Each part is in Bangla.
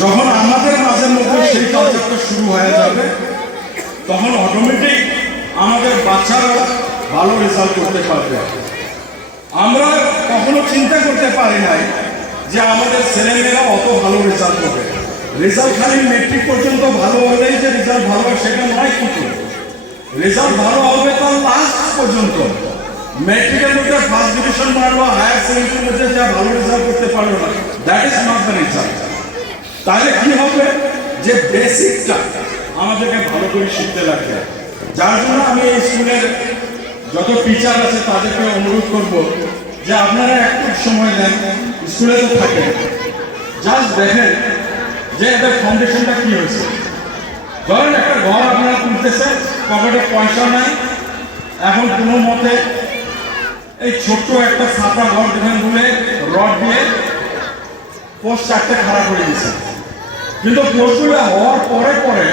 যখন আমাদের মাঝে মধ্যে সেই কালচারটা শুরু হয়ে যাবে তখন অটোমেটিক আমাদের বাচ্চারা ভালো রেজাল্ট করতে পারবে। আমরা কখনো চিন্তা করতে পারি নাই যে আমাদের ছেলেমেয়েরা অত ভালো রেজাল্ট করবে। রেজাল্ট খালি মেট্রিক পর্যন্ত ভালো হলেই যে রেজাল্ট ভালো হয় সেটা নয়, কিন্তু রেজাল্ট ভালো হবে তার লাস্ট পর্যন্ত। মেট্রিকের মধ্যে ফার্স্ট ডিভিশন মারলো, হায়ার সেকেন্ডারির মধ্যে যা ভালো রেজাল্ট করতে পারলো না, that is not the result. তাহলে কি হবে যে বেসিকটা আমাদেরকে ভালো করে শিখতে লাগবে। যার জন্য আমি এই স্কুলের যত টিচার আছে তাদেরকে অনুরোধ করব যে আপনারা একটু সময় দেন, স্কুলে তো থাকেন, জাস্ট দেখেন যে এদের ফাউন্ডেশনটা কি হয়েছে। ধরেন একটা ঘর আপনারা তুলতেছেন, পকেটে পয়সা নাই, এখন কোনো মতে এই ছোট্ট একটা ছাপা ঘর দেখেন বলে রড দিয়ে পোস্ট চারটে খাড়া করে দিয়েছে, কিন্তু পোস্টগুলো হওয়ার পরে পরে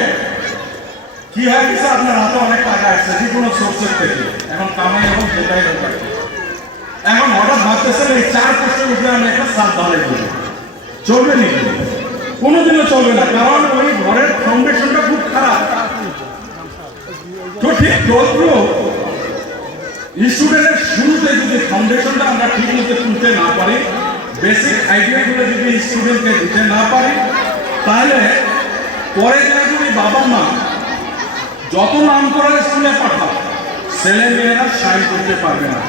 কি হয়ে গেছে, আপনার হাতে অনেক টাকা আসছে যে কোনো সোর্সের থেকে, এখন কামাই এখন যেটাই দরকার। এখন হঠাৎ ভাবতেছেন এই 4 পোস্টের উপরে আমি একটা ছাদ ঢালাই দিব, চলবে নাকি? কোনোদিনও চলবে না, কারণ ওই ঘরের ফাউন্ডেশনটা খুব খারাপ। তো ঠিক স্টুডেন্টের শুরুতে যদি ফাউন্ডেশনটা আমরা ঠিক মতো তুলতে না পারি, বেসিক আইডিয়াগুলো যদি স্টুডেন্টকে দিতে না পারি, তাহলে পরে যদি বাবা মা যত নাম করা স্কুলে পাঠাও, ছেলে মেয়েরা শাইন করতে পারবে না।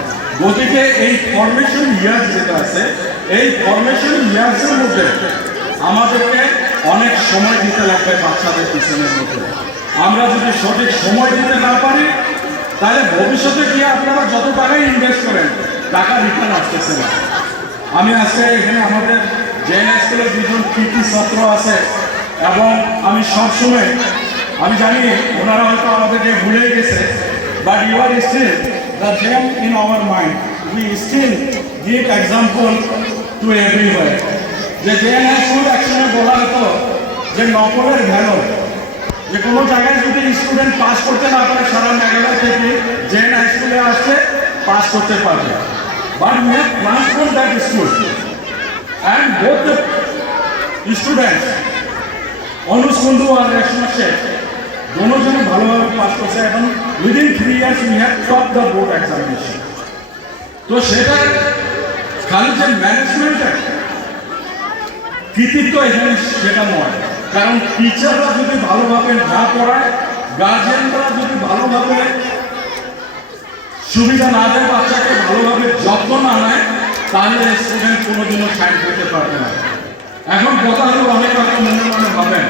গতিকে এই ফরমেশন ইয়ার্স যেটা আছে, এই ফরমেশন ইয়ার্সের মধ্যে আমাদেরকে অনেক সময় দিতে লাগবে বাচ্চাদের পিছনের মধ্যে। আমরা যদি সঠিক সময় দিতে না পারি, তাহলে ভবিষ্যতে গিয়ে আপনারা যত টাকাই ইনভেস্ট করেন, টাকা রিটার্ন আসতেছে না। আমি আজকে এখানে আমাদের জেএন স্কুলের 2জন কৃতি ছাত্র আছে, এবং আমি সবসময়, আমি জানি ওনারা হয়তো আমাদেরকে ভুলে গেছে, but you are still the gem in our mind. We still give example to everywhere. যে জেএন স্কুল একসময় বলা হতো যে নকলের ভ্যালু, যে কোনো জায়গায় যদি স্টুডেন্ট পাস করতে না পারে, সারা মেঘালয় থেকে জেএন হাই স্কুলে আসছে পাস করতে পারবে। But we have transform that school and both the students Anuj Kundu আর রেশমা শেখ দুজনে ভালোভাবে পাস করছে, এবং within 3 years we have top the board examination. তো সেটা খালি যে ম্যানেজমেন্টের কৃতিত্ব এখানে সেটা নয়, কারণ টিচাররা যদি ভালোভাবে না পড়ায়, গার্জিয়ানরা যদি ভালোভাবে সুবিধা না দেয়, বাচ্চাকে ভালোভাবে যত্ন না নেয়, তাহলে স্টুডেন্ট কোনোদিনও সাইন করতে পারবে না। এখন কথা হলো অনেক হয়তো মনে মনে ভাবেন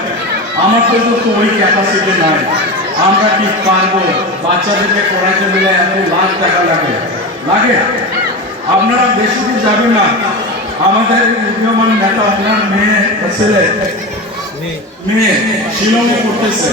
আমার তো ওই ক্যাপাসিটি নাই, আমরা কি পারবো, বাচ্চাদেরকে পড়াইতে গেলে এত লাখ টাকা লাগে। আপনারা বেশি দিন যাবেন না, আমাদের উদীয়মান নেতা, আপনার মেয়ে শিলংয়ে পড়তেছে,